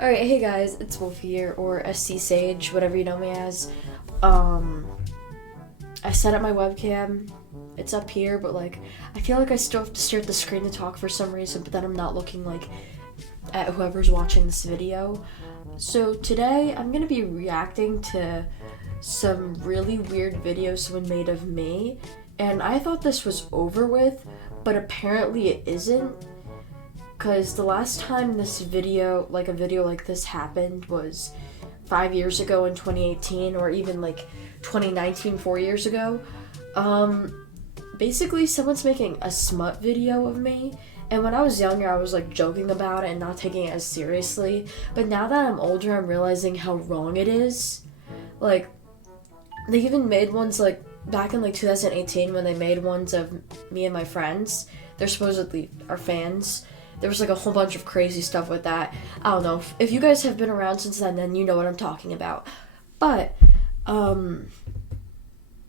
Alright, hey guys, it's Wolf here, or SC Sage, whatever you know me as. I set up my webcam. It's up here, but I feel like I still have to stare at the screen to talk for some reason, but then I'm not looking at whoever's watching this video. So today, I'm gonna be reacting to some really weird videos someone made of me, and I thought this was over with, but apparently it isn't. Because the last time this video, a video like this happened was 5 years ago in 2018, or even 2019, 4 years ago. Basically someone's making a smut video of me, and when I was younger I was joking about it and not taking it as seriously, but now that I'm older I'm realizing how wrong it is. They even made ones back in 2018 when they made ones of me and my friends. They're supposedly our fans. There was a whole bunch of crazy stuff with that. I don't know. If you guys have been around since then you know what I'm talking about. But,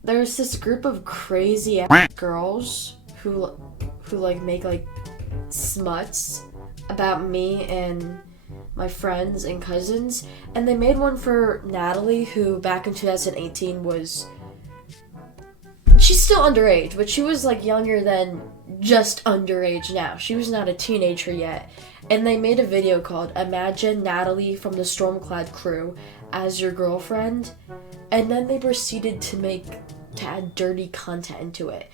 there's this group of crazy ass girls who make smuts about me and my friends and cousins. And they made one for Natalie, who back in 2018 she's still underage, but she was younger than just underage now. She was not a teenager yet. And they made a video called Imagine Natalie from the Stormclad crew as your girlfriend. And then they proceeded to add dirty content into it.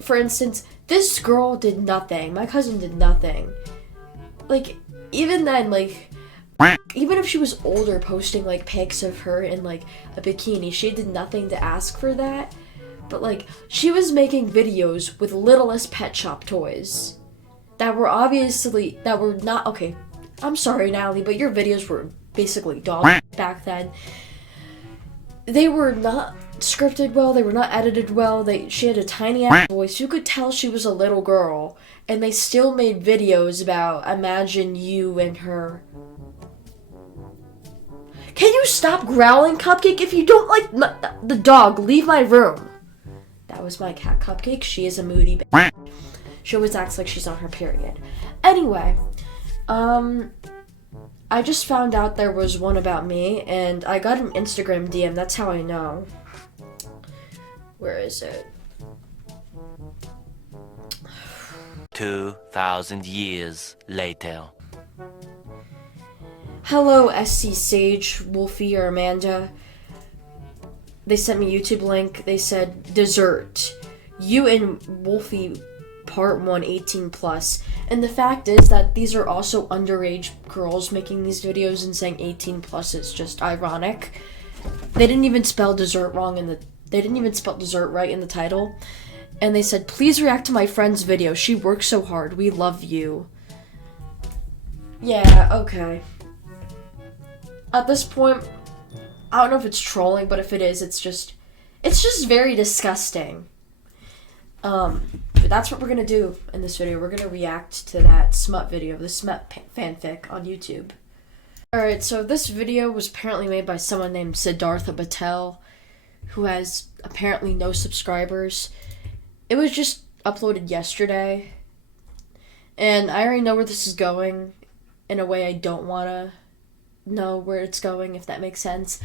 For instance, this girl did nothing. My cousin did nothing. Even then, even if she was older posting pics of her in a bikini, she did nothing to ask for that. But she was making videos with littlest pet shop toys that were not okay. I'm sorry, Natalie, but your videos were basically dog back then. They were not scripted well, they were not edited well, she had a tiny ass voice. You could tell she was a little girl, and they still made videos about imagine you and her. Can you stop growling, Cupcake? If you don't like the dog, leave my room. That was my cat, Cupcake. She is a moody bitch. She always acts like she's on her period. Anyway, I just found out there was one about me, and I got an Instagram DM. That's how I know. Where is it? 2,000 years later. Hello, SC Sage, Wolfie, or Amanda. They sent me a YouTube link. They said, dessert. You and Wolfie part 1 18+. And the fact is that these are also underage girls making these videos and saying 18+. It's just ironic. They didn't even spell dessert wrong they didn't even spell dessert right in the title. And they said, please react to my friend's video. She works so hard. We love you. Yeah, okay. At this point, I don't know if it's trolling, but if it is, it's just very disgusting. But that's what we're gonna do in this video. We're gonna react to that smut video, the smut fanfic on YouTube. Alright, so this video was apparently made by someone named Siddhartha Patel, who has apparently no subscribers. It was just uploaded yesterday, and I already know where this is going in a way I don't wanna know where it's going, if that makes sense.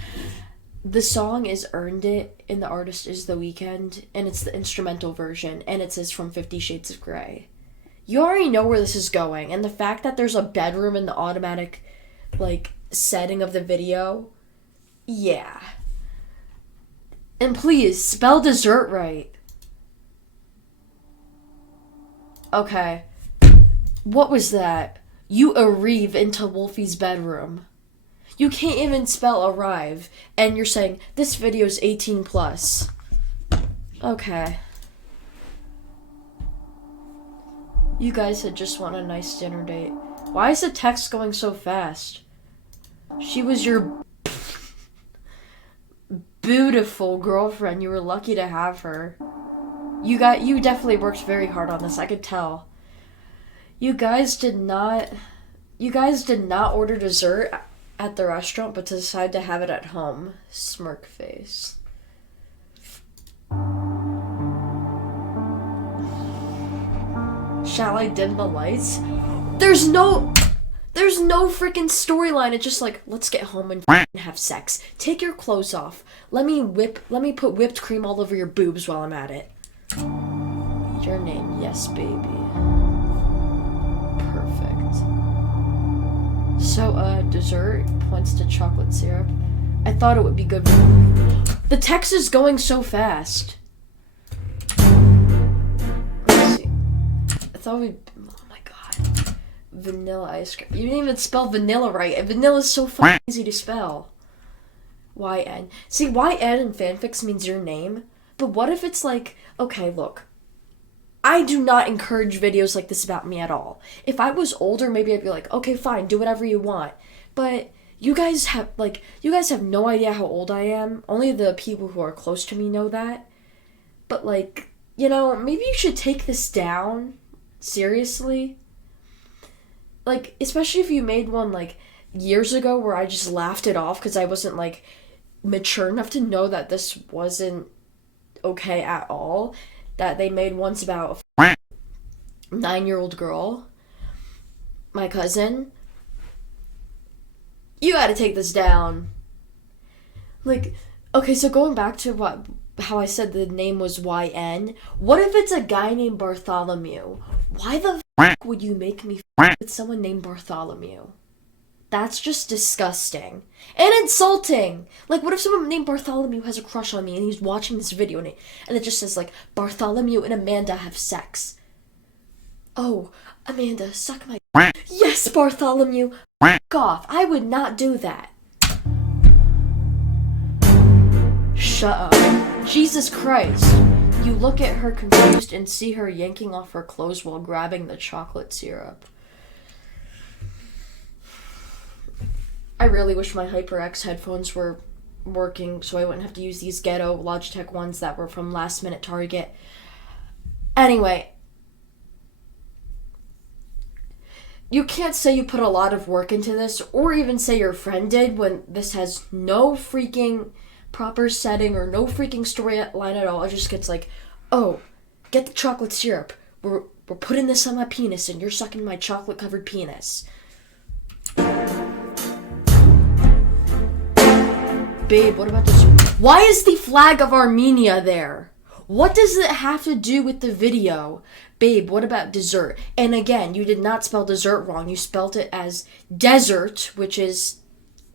The song is Earned It, and the artist is The Weeknd, and it's the instrumental version, and it says from 50 Shades of Grey. You already know where this is going, and the fact that there's a bedroom in the automatic, setting of the video, yeah. And please, spell dessert right. Okay. What was that? You arrive into Wolfie's bedroom. You can't even spell arrive, and you're saying, this video's 18+. Okay. You guys had just won a nice dinner date. Why is the text going so fast? She was your beautiful girlfriend. You were lucky to have her. You definitely worked very hard on this, I could tell. You guys did not order dessert at the restaurant, but decide to have it at home. Smirk face. Shall I dim the lights? There's no There's no freaking storyline. It's just like, let's get home and have sex. Take your clothes off. Let me put whipped cream all over your boobs while I'm at it. Your name, yes, baby. Perfect. So, dessert points to chocolate syrup. I thought it would be good. The text is going so fast. Let's see. I thought we. Oh my god. Vanilla ice cream. You didn't even spell vanilla right. Vanilla is so fucking easy to spell. YN. See, YN in fanfics means your name. But what if it's like, okay, look. I do not encourage videos like this about me at all. If I was older, maybe I'd be like, okay, fine, do whatever you want. But you guys have no idea how old I am. Only the people who are close to me know that. But like, maybe you should take this down. Seriously. Like, especially if you made one like years ago where I just laughed it off because I wasn't like mature enough to know that this wasn't okay at all. That they made once about a 9-year-old girl, my cousin. You gotta take this down. Like, okay, so going back to how I said the name was YN, what if it's a guy named Bartholomew? Why the fuck would you make me with someone named Bartholomew? That's just disgusting. And insulting! Like, what if someone named Bartholomew has a crush on me and he's watching this video and it just says, like, Bartholomew and Amanda have sex. Oh, Amanda, suck my... Yes, Bartholomew! F*** off. I would not do that. Shut up. Jesus Christ. You look at her confused and see her yanking off her clothes while grabbing the chocolate syrup. I really wish my HyperX headphones were working so I wouldn't have to use these ghetto Logitech ones that were from last minute Target. Anyway, you can't say you put a lot of work into this or even say your friend did when this has no freaking proper setting or no freaking storyline at all. It just gets like, oh, get the chocolate syrup. We're putting this on my penis and you're sucking my chocolate covered penis. Babe, what about this? Why is the flag of Armenia there? What does it have to do with the video? Babe, what about dessert? And again, you did not spell dessert wrong. You spelled it as desert, which is,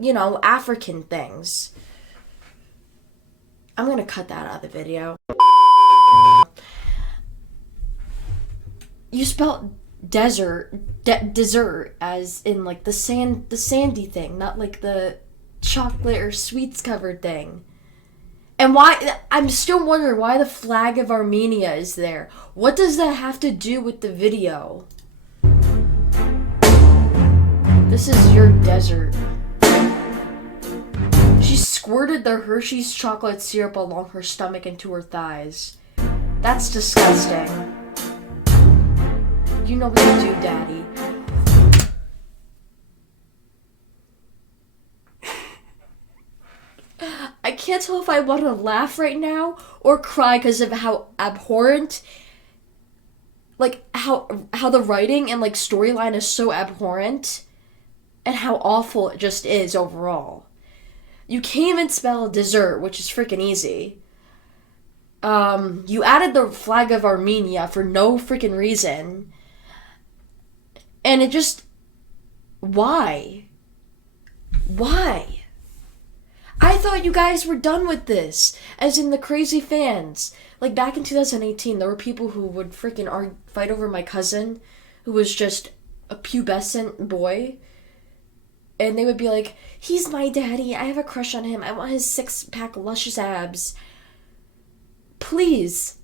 African things. I'm gonna cut that out of the video. You spelled dessert as in like the sandy thing, not like the chocolate or sweets covered thing. And why, I'm still wondering why the flag of Armenia is there. What does that have to do with the video? This is your desert. She squirted the Hershey's chocolate syrup along her stomach and to her thighs. That's disgusting. You know what to do, Daddy. I can't tell if I want to laugh right now or cry because of how abhorrent, like, how the writing and, like, storyline is so abhorrent and how awful it just is overall. You can't even spell dessert, which is freaking easy. You added the flag of Armenia for no freaking reason. And it just... Why? Why? I thought you guys were done with this, as in the crazy fans. Like, back in 2018, there were people who would freaking fight over my cousin, who was just a pubescent boy. And they would be like, he's my daddy, I have a crush on him, I want his 6-pack luscious abs. Please,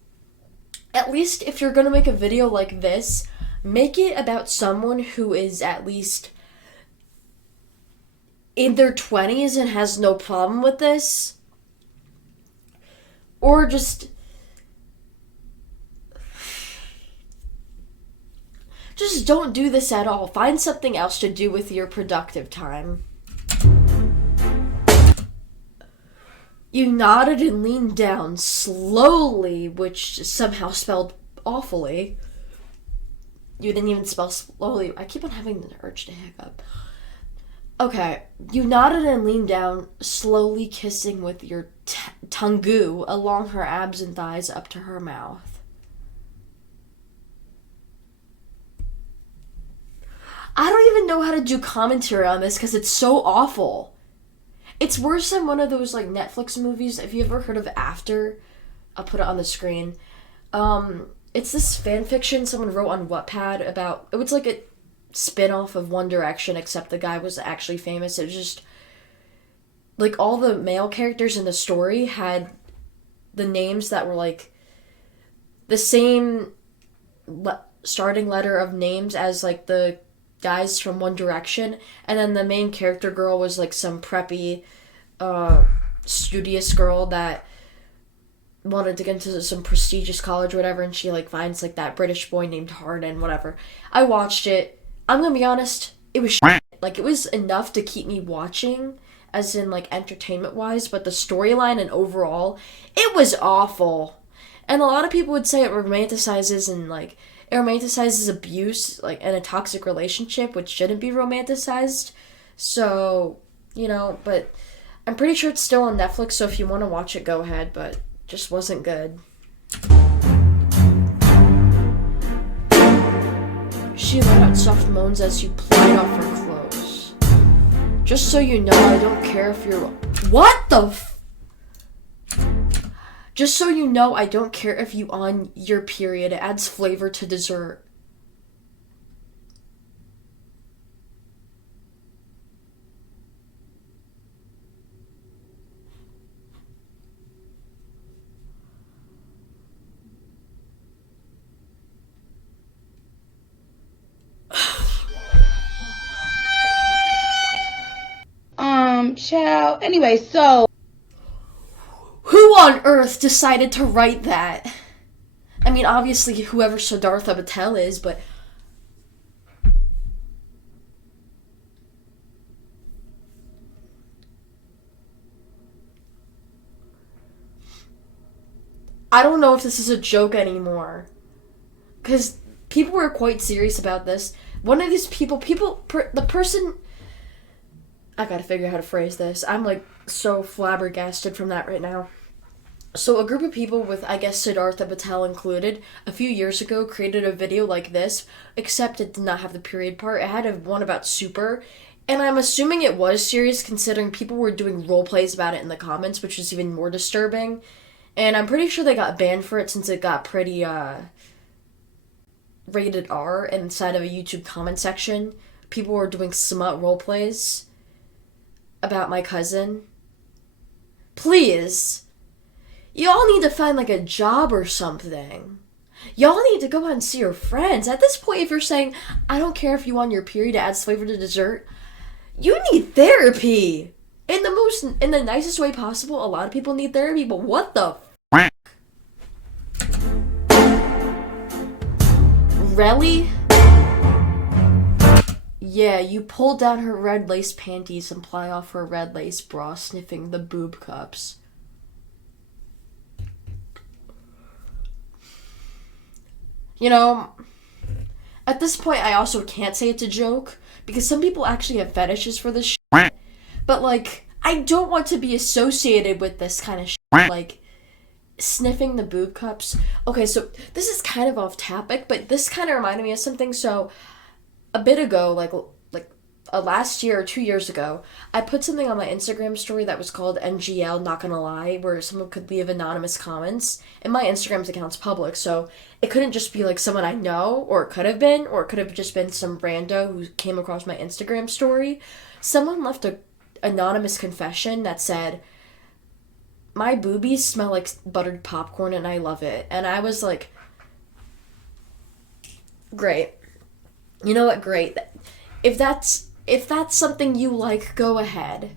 at least if you're gonna make a video like this, make it about someone who is at least in their 20s and has no problem with this. Or just don't do this at all. Find something else to do with your productive time. You nodded and leaned down slowly, which somehow spelled awfully. You didn't even spell slowly. I keep on having the urge to hiccup. Okay. You nodded and leaned down, slowly kissing with your tongue along her abs and thighs up to her mouth. I don't even know how to do commentary on this because it's so awful. It's worse than one of those like Netflix movies. If you ever heard of After, I'll put it on the screen. It's this fan fiction someone wrote on Wattpad about. It was like a spin-off of One Direction, except the guy was actually famous. It was just like all the male characters in the story had the names that were like the same starting letter of names as like the guys from One Direction, and then the main character girl was like some preppy, studious girl that wanted to get into some prestigious college or whatever, and she like finds like that British boy named Harden, whatever. I watched it. I'm gonna be honest, it was shit. Like, it was enough to keep me watching, as in like entertainment wise, but the storyline and overall, it was awful. And a lot of people would say it romanticizes abuse, like, in a toxic relationship, which shouldn't be romanticized. So, but I'm pretty sure it's still on Netflix, so if you want to watch it, go ahead, but just wasn't good. She let out soft moans as you plied off her clothes. Just so you know, I don't care if you're... What the Just so you know, I don't care if you on your period. It adds flavor to dessert. Child. Anyway, so... Who on earth decided to write that? I mean, obviously, whoever Siddhartha Patel is, but... I don't know if this is a joke anymore. Because people were quite serious about this. One of these the person... I gotta figure out how to phrase this. I'm, like, so flabbergasted from that right now. So a group of people with, I guess, Siddhartha Patel included, a few years ago created a video like this, except it did not have the period part. It had one about Super, and I'm assuming it was serious considering people were doing role plays about it in the comments, which is even more disturbing. And I'm pretty sure they got banned for it since it got pretty, rated R inside of a YouTube comment section. People were doing smut role plays about my cousin. Please. Y'all need to find, like, a job or something. Y'all need to go out and see your friends. At this point, if you're saying, I don't care if you want your period to add flavor to dessert, you need therapy. In the nicest way possible, a lot of people need therapy, but what the f***? Really? Yeah, you pull down her red lace panties and ply off her red lace bra, sniffing the boob cups. At this point, I also can't say it's a joke, because some people actually have fetishes for this shit. But, like, I don't want to be associated with this kind of shit, like, sniffing the boob cups. Okay, so this is kind of off topic, but this kind of reminded me of something. So, a bit ago, last year or 2 years ago, I put something on my Instagram story that was called NGL Not Gonna Lie, where someone could leave anonymous comments, and my Instagram's account's public, so it couldn't just be like someone I know, or it could have just been some rando who came across my Instagram story. Someone left a anonymous confession that said, my boobies smell like buttered popcorn and I love it. And I was like, great. You know what? Great. If that's something you like, go ahead.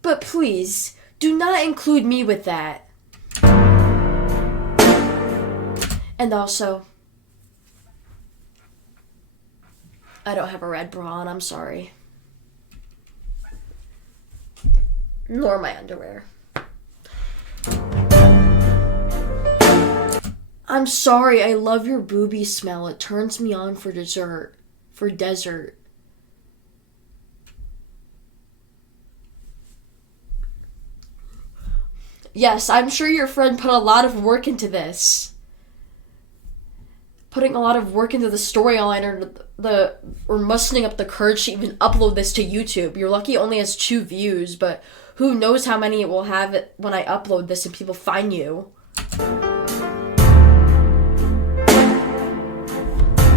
But please, do not include me with that. And also, I don't have a red bra on, I'm sorry. Nor my underwear. I'm sorry, I love your booby smell. It turns me on for dessert. For desert. Yes, I'm sure your friend put a lot of work into this. Putting a lot of work into the storyline or mustering up the courage to even upload this to YouTube. You're lucky it only has 2 views, but who knows how many it will have when I upload this and people find you.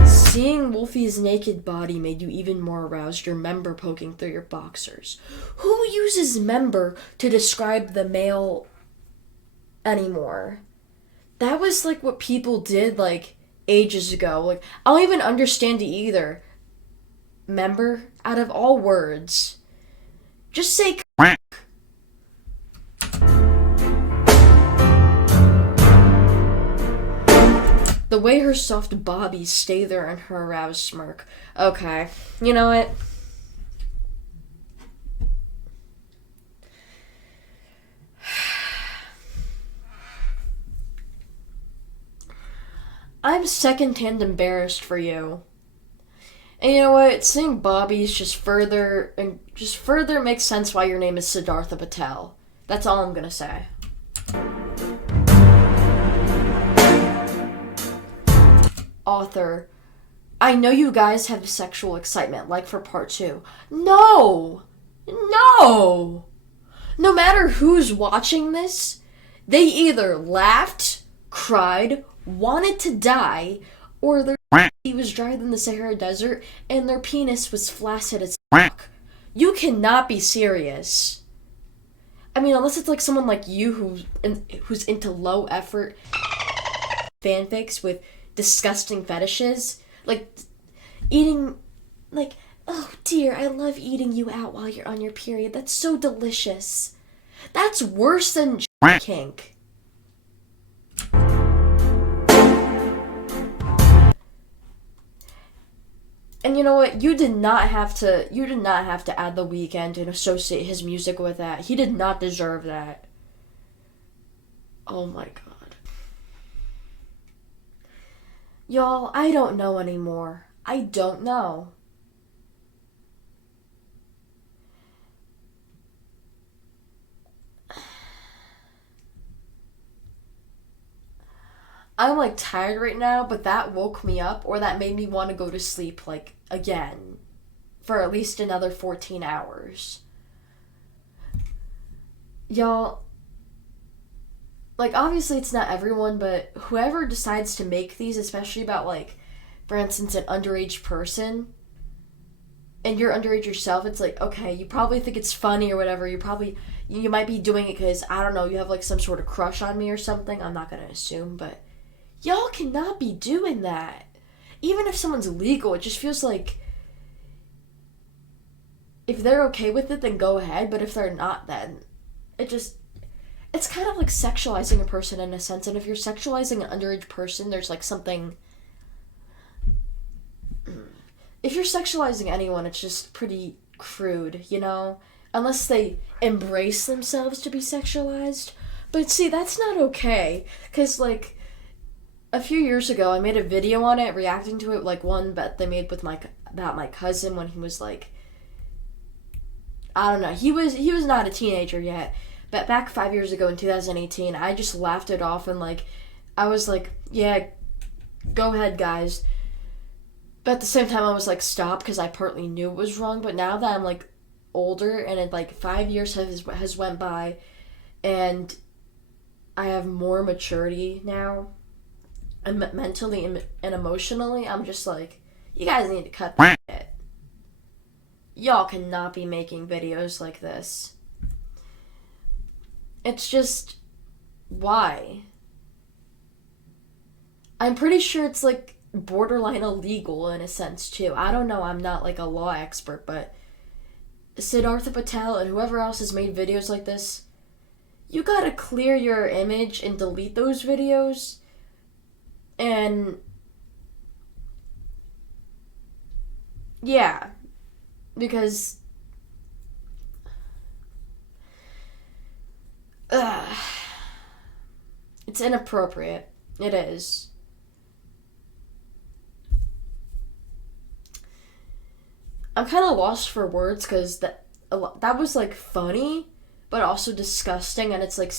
Seeing Wolfie's naked body made you even more aroused, your member poking through your boxers. Who uses member to describe the male anymore? That was like what people did like ages ago. Like, I don't even understand it either. Member? Out of all words. Just say Quack. The way her soft bobbies stay there in her aroused smirk. Okay, you know what? I'm secondhand embarrassed for you. And you know what? Seeing bobbies just further makes sense why your name is Siddhartha Patel. That's all I'm gonna say. Author, I know you guys have sexual excitement, like for part 2. No! No! No matter who's watching this, they either laughed, cried, wanted to die, or their he was dried in the Sahara Desert and their penis was flaccid as fuck. You cannot be serious. I mean, unless it's like someone like you who's into low effort fanfics with disgusting fetishes, like eating, like, oh dear, I love eating you out while you're on your period. That's so delicious. That's worse than kink. And you know what? You did not have to add The Weeknd and associate his music with that. He did not deserve that. Oh my god. Y'all, I don't know anymore. I don't know. I'm like tired right now, but that woke me up, or that made me want to go to sleep like again for at least another 14 hours. Y'all, like, obviously it's not everyone, but whoever decides to make these, especially about, like, for instance, an underage person, and you're underage yourself, it's like, okay, you probably think it's funny or whatever, you might be doing it because, I don't know, you have, like, some sort of crush on me or something, I'm not gonna assume, but y'all cannot be doing that. Even if someone's legal, it just feels like, if they're okay with it, then go ahead, but if they're not, then it's kind of like sexualizing a person in a sense, and if you're sexualizing an underage person, there's like something... If you're sexualizing anyone, it's just pretty crude, you know? Unless they embrace themselves to be sexualized. But see, that's not okay, because like, a few years ago, I made a video on it, reacting to it, like one that they made with about my cousin when he was like, I don't know, he was not a teenager yet. But back 5 years ago in 2018, I just laughed it off and, like, I was like, yeah, go ahead, guys. But at the same time, I was like, stop, because I partly knew it was wrong. But now that I'm, like, older and, it, like, 5 years has went by and I have more maturity now, and mentally and emotionally, I'm just like, you guys need to cut that shit. Y'all cannot be making videos like this. It's just, why? I'm pretty sure it's, like, borderline illegal in a sense, too. I don't know, I'm not, like, a law expert, but Siddhartha Patel and whoever else has made videos like this, you gotta clear your image and delete those videos, and yeah, because it's inappropriate. It is. I'm kind of lost for words because that was like funny, but also disgusting, and it's like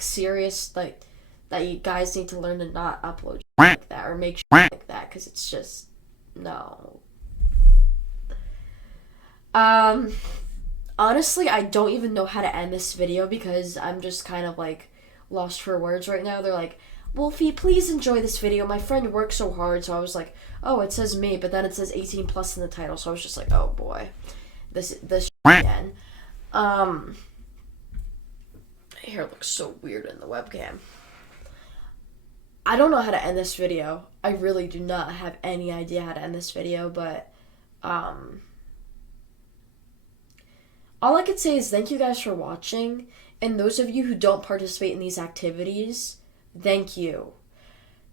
serious, like that you guys need to learn to not upload like that or make like that, because it's just no. Honestly, I don't even know how to end this video because I'm just kind of like lost for words right now. They're like, Wolfie, please enjoy this video. My friend worked so hard. So I was like, oh, it says me, but then it says 18 plus in the title. So I was just like, oh boy, this again. My hair looks so weird in the webcam. I don't know how to end this video. I really do not have any idea how to end this video, but all I could say is thank you guys for watching, and those of you who don't participate in these activities, thank you.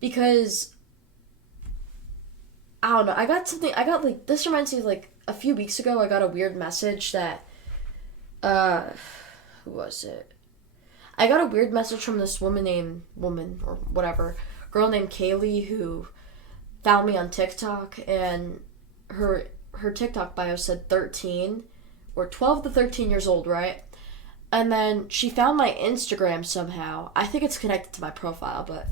Because, I don't know, this reminds me of like a few weeks ago I got a weird message that, who was it? I got a weird message from this girl named Kaylee, who found me on TikTok, and her TikTok bio said 13, or 12 to 13 years old, right? And then she found my Instagram somehow. I think it's connected to my profile, but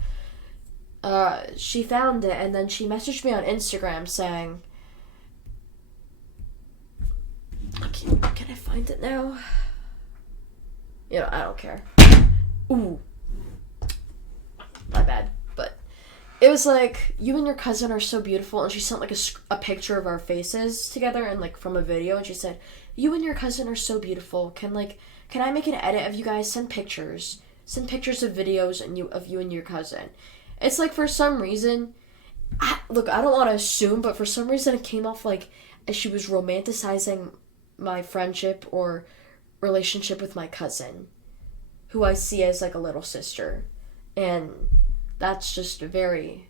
she found it, and then she messaged me on Instagram saying, can I find it now? You know, I don't care. Ooh. My bad. But it was like, you and your cousin are so beautiful, and she sent like a picture of our faces together and like from a video, and she said, you and your cousin are so beautiful. Can I make an edit of you guys? Send pictures of videos of you and your cousin. It's like, for some reason, I don't want to assume, but for some reason it came off like as she was romanticizing my friendship or relationship with my cousin, who I see as like a little sister, and that's just very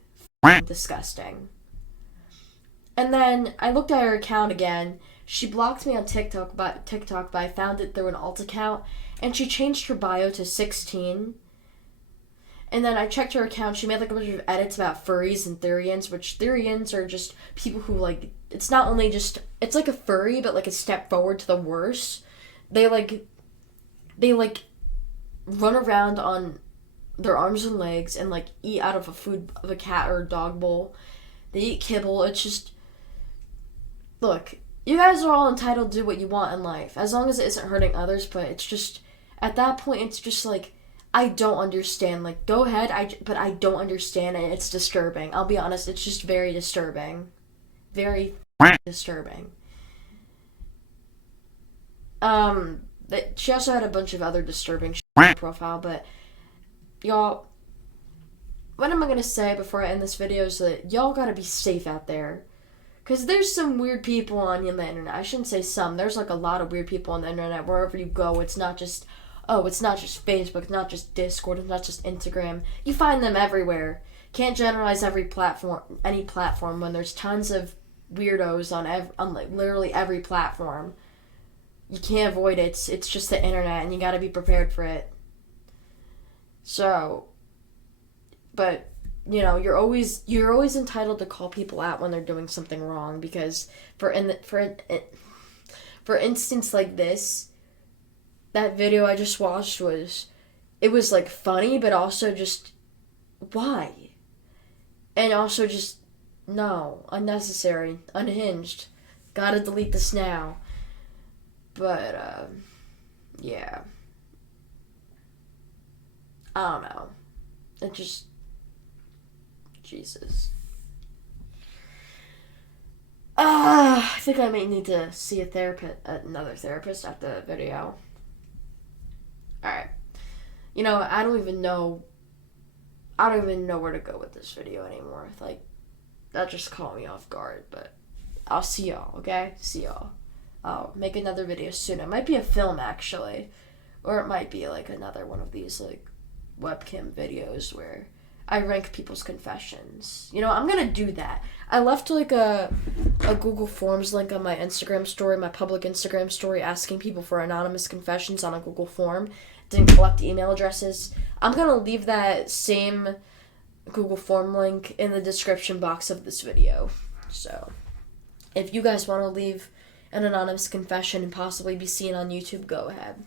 disgusting. And then I looked at her account again. She blocked me on TikTok, but I found it through an alt account, and she changed her bio to 16. And then I checked her account. She made like a bunch of edits about furries and Therians, which Therians are just people who like, it's not only just, it's like a furry, but like a step forward to the worse. They run around on their arms and legs and like eat out of a cat or a dog bowl. They eat kibble. It's just, look, you guys are all entitled to do what you want in life, as long as it isn't hurting others, but it's just, at that point, it's just like, I don't understand. Like, go ahead, but I don't understand, and it's disturbing. I'll be honest, it's just very disturbing. Very disturbing. She also had a bunch of other disturbing shit on her profile, but y'all, what am I gonna say before I end this video is that y'all gotta be safe out there. Because there's some weird people on the internet. I shouldn't say some. There's like a lot of weird people on the internet. Wherever you go, it's not just Facebook, it's not just Discord, it's not just Instagram. You find them everywhere. Can't generalize any platform when there's tons of weirdos on like literally every platform. You can't avoid it. It's just the internet, and you gotta be prepared for it. So, but you know, you're always entitled to call people out when they're doing something wrong, because for instance like this, that video I just watched was like funny, but also just why? And also just no, unnecessary, unhinged. Gotta delete this now. But yeah. I don't know. It just, Jesus. I think I may need to see another therapist after the video. Alright. You know, I don't even know where to go with this video anymore. Like, that just caught me off guard, but I'll see y'all, okay? See y'all. I'll make another video soon. It might be a film, actually. Or it might be, like, another one of these, like, webcam videos where I rank people's confessions. You know, I'm gonna do that. I left like a Google Forms link on my Instagram story, my public Instagram story, asking people for anonymous confessions on a Google form. Didn't collect email addresses. I'm gonna leave that same Google form link in the description box of this video. So, if you guys want to leave an anonymous confession and possibly be seen on YouTube, go ahead.